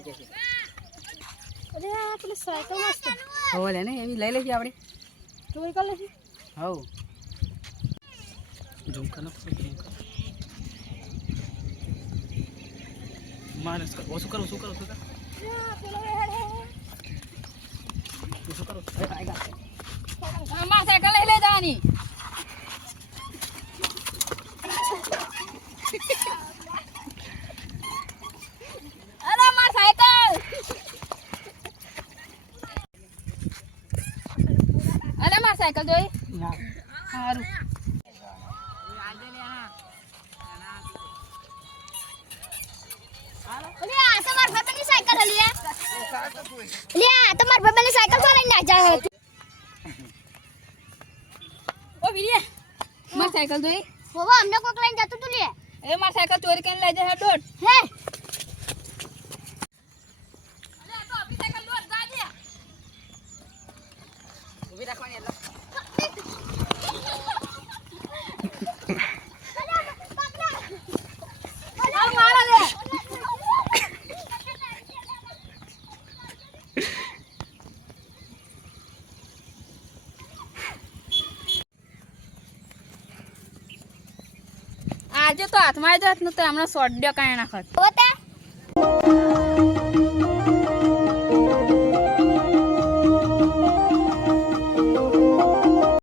મસ્ત કે છે અરે આ પેલી સાયકલ મસ્ત હવે લે ને એવી લઈ લેજે આપણે જોઈ કર લેશી હવ ઝૂમ કર નો માનસ કર ઓછું કરો પેલો હેડ ઓછું કરો આયગા આમાં સાયકલ લઈ લે જાની અરે માર સાયકલ અરે માર સાયકલ જોઈ ના હારું અલે આ તમાર ભાઈની સાયકલ હલી લે આ તમાર ભાઈની સાયકલ તો લઈને જાય ઓ વિડિયા માર સાયકલ જોઈ બાબા અમને કોક લઈને જતું તું લે એ માર સાયકલ ચોરી કરીને લઈ જાય ડોટ હે અલે આ તો આપી સાયકલ ડોટ જા દે ઊભી રાખવાની એટલે આજે તો હાથમાં જ ન તો હમણાં સોડ્યો કાંઈ નાખત